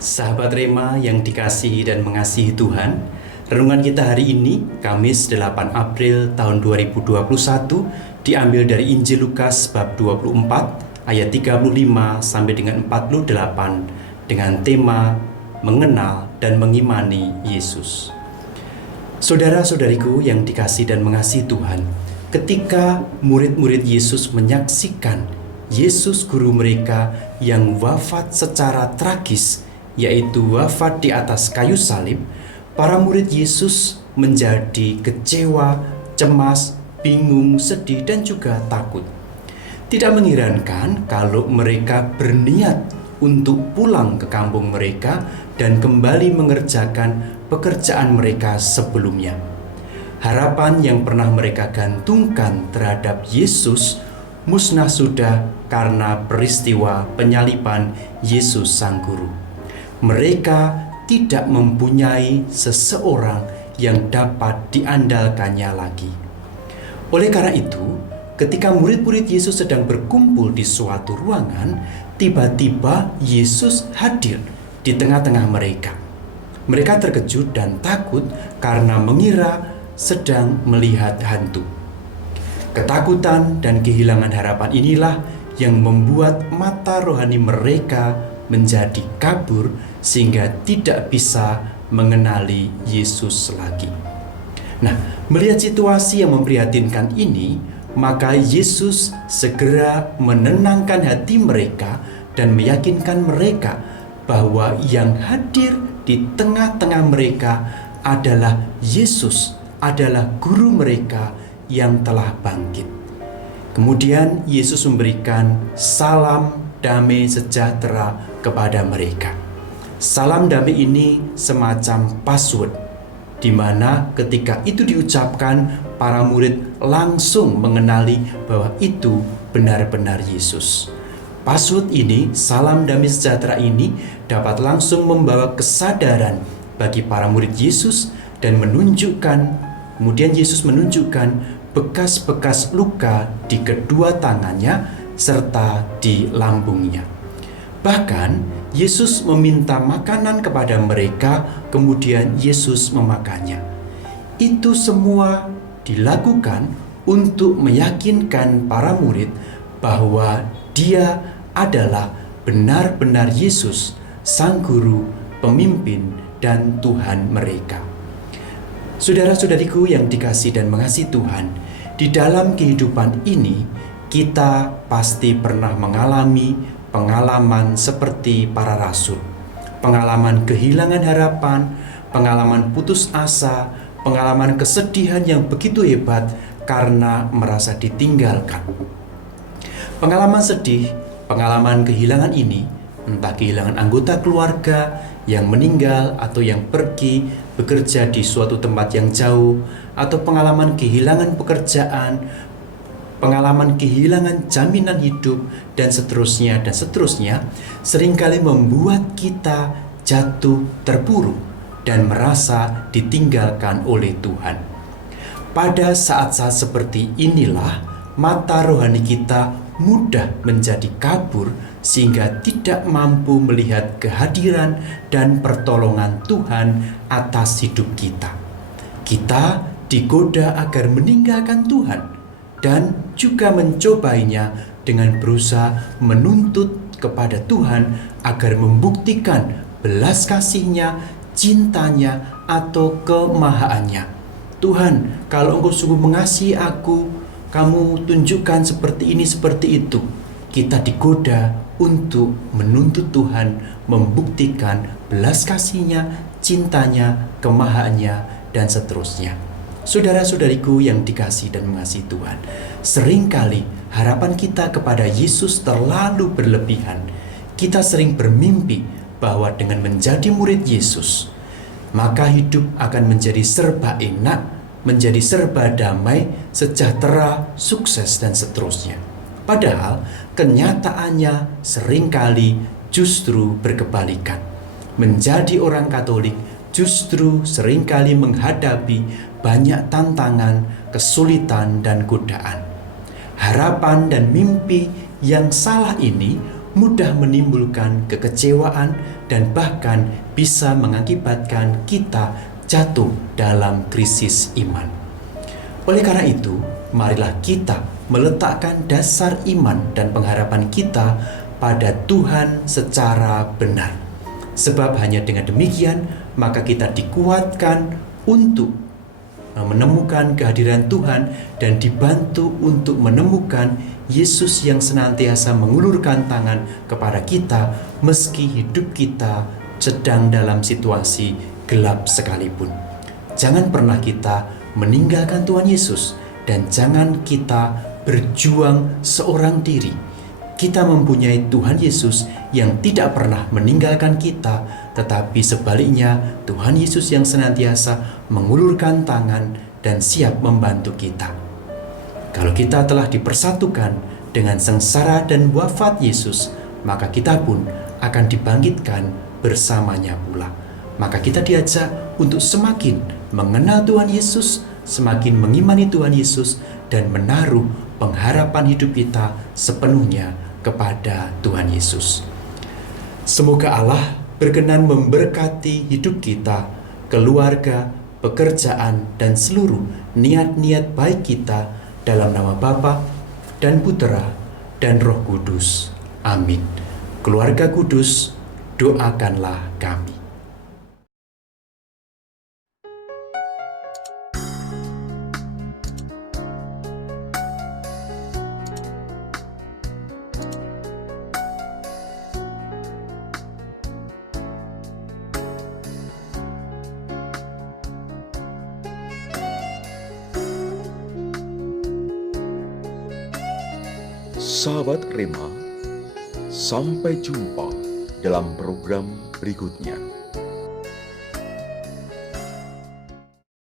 Sahabat Rema yang dikasihi dan mengasihi Tuhan, renungan kita hari ini, Kamis 8 April tahun 2021, diambil dari Injil Lukas bab 24 ayat 35 sampai dengan 48 dengan tema mengenal dan mengimani Yesus. Saudara-saudariku yang dikasihi dan mengasihi Tuhan, ketika murid-murid Yesus menyaksikan Yesus guru mereka yang wafat secara tragis, yaitu wafat di atas kayu salib, para murid Yesus menjadi kecewa, cemas, bingung, sedih, dan juga takut. Tidak mengherankan kalau mereka berniat untuk pulang ke kampung mereka dan kembali mengerjakan pekerjaan mereka sebelumnya. Harapan yang pernah mereka gantungkan terhadap Yesus musnah sudah karena peristiwa penyaliban Yesus Sang Guru. Mereka tidak mempunyai seseorang yang dapat diandalkannya lagi. Oleh karena itu, ketika murid-murid Yesus sedang berkumpul di suatu ruangan, tiba-tiba Yesus hadir di tengah-tengah mereka. Mereka terkejut dan takut karena mengira sedang melihat hantu. Ketakutan dan kehilangan harapan inilah yang membuat mata rohani mereka menjadi kabur sehingga tidak bisa mengenali Yesus lagi. Nah, melihat situasi yang memprihatinkan ini, maka Yesus segera menenangkan hati mereka dan meyakinkan mereka bahwa yang hadir di tengah-tengah mereka adalah Yesus, adalah guru mereka yang telah bangkit. Kemudian Yesus memberikan salam damai sejahtera kepada mereka. Salam damai ini semacam password, di mana ketika itu diucapkan, para murid langsung mengenali bahwa itu benar-benar Yesus. Password ini, salam damai sejahtera ini, dapat langsung membawa kesadaran bagi para murid Yesus dan kemudian Yesus menunjukkan bekas-bekas luka di kedua tangannya serta di lambungnya. Bahkan Yesus meminta makanan kepada mereka, kemudian Yesus memakannya. Itu semua dilakukan untuk meyakinkan para murid bahwa Dia adalah benar-benar Yesus, Sang Guru, Pemimpin, dan Tuhan mereka. Saudara-saudariku yang dikasihi dan mengasihi Tuhan, di dalam kehidupan ini kita pasti pernah mengalami pengalaman seperti para rasul, pengalaman kehilangan harapan, pengalaman putus asa, pengalaman kesedihan yang begitu hebat karena merasa ditinggalkan. Pengalaman sedih, pengalaman kehilangan ini, entah kehilangan anggota keluarga yang meninggal atau yang pergi bekerja di suatu tempat yang jauh, atau pengalaman kehilangan pekerjaan, pengalaman kehilangan jaminan hidup, dan seterusnya, seringkali membuat kita jatuh terpuruk dan merasa ditinggalkan oleh Tuhan. Pada saat-saat seperti inilah, mata rohani kita mudah menjadi kabur sehingga tidak mampu melihat kehadiran dan pertolongan Tuhan atas hidup kita. Kita digoda agar meninggalkan Tuhan dan juga mencobainya dengan berusaha menuntut kepada Tuhan agar membuktikan belas kasih-Nya, cintanya, atau kemahaannya. Tuhan, kalau Engkau sungguh mengasihi aku, Kamu tunjukkan seperti ini, seperti itu. Kita digoda untuk menuntut Tuhan membuktikan belas kasih-Nya, cintanya, kemahaannya, dan seterusnya. Saudara-saudariku yang dikasihi dan mengasihi Tuhan, seringkali harapan kita kepada Yesus terlalu berlebihan. Kita sering bermimpi bahwa dengan menjadi murid Yesus, maka hidup akan menjadi serba enak, menjadi serba damai, sejahtera, sukses, dan seterusnya. Padahal kenyataannya seringkali justru berkebalikan. Menjadi orang Katolik justru seringkali menghadapi banyak tantangan, kesulitan, dan godaan. Harapan dan mimpi yang salah ini mudah menimbulkan kekecewaan dan bahkan bisa mengakibatkan kita jatuh dalam krisis iman. Oleh karena itu, marilah kita meletakkan dasar iman dan pengharapan kita pada Tuhan secara benar. Sebab hanya dengan demikian, maka kita dikuatkan untuk menemukan kehadiran Tuhan dan dibantu untuk menemukan Yesus yang senantiasa mengulurkan tangan kepada kita meski hidup kita sedang dalam situasi gelap sekalipun. Jangan pernah kita meninggalkan Tuhan Yesus dan jangan kita berjuang seorang diri. Kita mempunyai Tuhan Yesus yang tidak pernah meninggalkan kita, tetapi sebaliknya Tuhan Yesus yang senantiasa mengulurkan tangan dan siap membantu kita. Kalau kita telah dipersatukan dengan sengsara dan wafat Yesus, maka kita pun akan dibangkitkan bersamanya pula. Maka kita diajak untuk semakin mengenal Tuhan Yesus, semakin mengimani Tuhan Yesus, dan menaruh pengharapan hidup kita sepenuhnya kepada Tuhan Yesus. Semoga Allah berkenan memberkati hidup kita, keluarga, pekerjaan, dan seluruh niat-niat baik kita dalam nama Bapa dan Putera dan Roh Kudus. Amin. Keluarga kudus, doakanlah kami. Sahabat Rema, sampai jumpa dalam program berikutnya.